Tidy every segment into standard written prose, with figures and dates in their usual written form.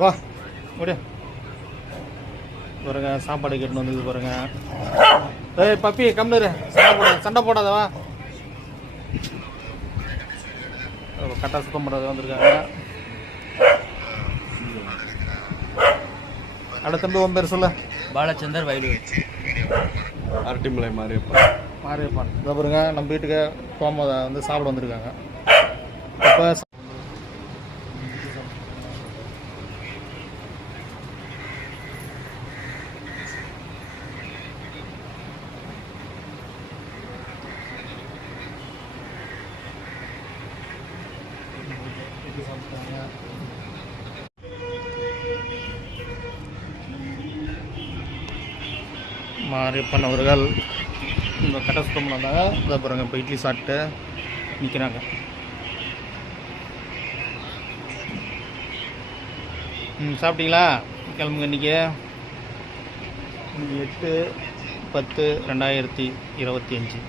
வா முடிய பாருங்க, சாப்பாடு கேட்டு வந்தது பாருங்க. ஏய் பப்பி கம்னரு, சண்டை போடாத வா. கரெக்டாக சுத்தம் பண்ணுறது வந்திருக்காங்க. அடுத்த தம்பி உன் பேர் சொல்ல. பாலச்சந்தர், வயலூர். அரட்டிமலை மாரியப்பன். மாரியப்பன். இதை பாருங்க, நம்ம வீட்டுக்கு கோமதை வந்து சாப்பிட வந்திருக்காங்க. இப்போ மாரியப்பன் அவர்கள் இந்த கடை சுத்தம் பண்ணாங்க. இதை பாருங்க, இப்போ இட்லி சாப்பிட்டு நிற்கிறாங்க. சாப்பிட்டீங்களா? கிளம்புங்க. இன்றைக்கி 8/10/2025.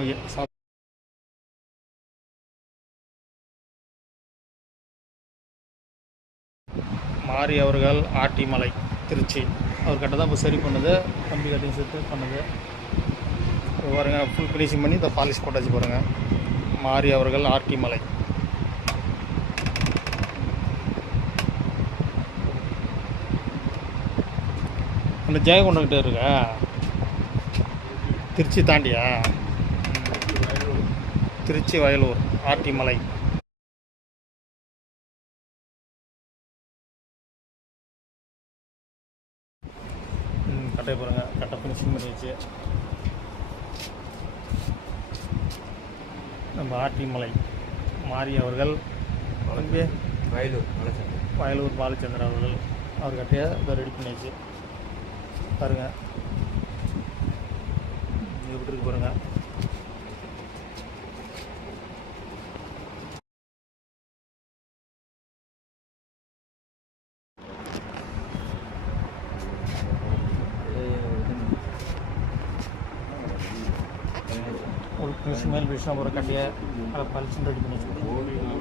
ஓகே. மாரி அவர்கள் ஆட்டிமலை திருச்சி அவர்கிட்ட தான் இப்போ சரி பண்ணுது. கம்பி கட்டிங் சேர்த்து பண்ணுது பாருங்க. ஃபுல் ஃபினிஷிங் பண்ணி இந்த பாலிஷ் போட்டாச்சு பாருங்க. மாரி அவர்கள் ஆட்டிமலை. அந்த ஜெயகொண்டகிட்ட இருக்கா? திருச்சி தாண்டியா? திருச்சி வயலூர் ஆட்டிமலை. கட்டை பாருங்க, கட்டை ஃபினிஷிங் பண்ணிடுச்சு. நம்ம ஆட்டிமலை மாரி அவர்கள் வயலூர் பாலச்சந்திரன் அவர்கள் அவர்கிட்டயே இதை ரெடி பண்ணிடுச்சு பாருங்க. எப்படி இருக்கு பாருங்க. ஒரு மேல் விஷயம் ஒரு கட்டையை அதை பழிச்சு ரெடி பண்ணி வச்சுக்கோங்க.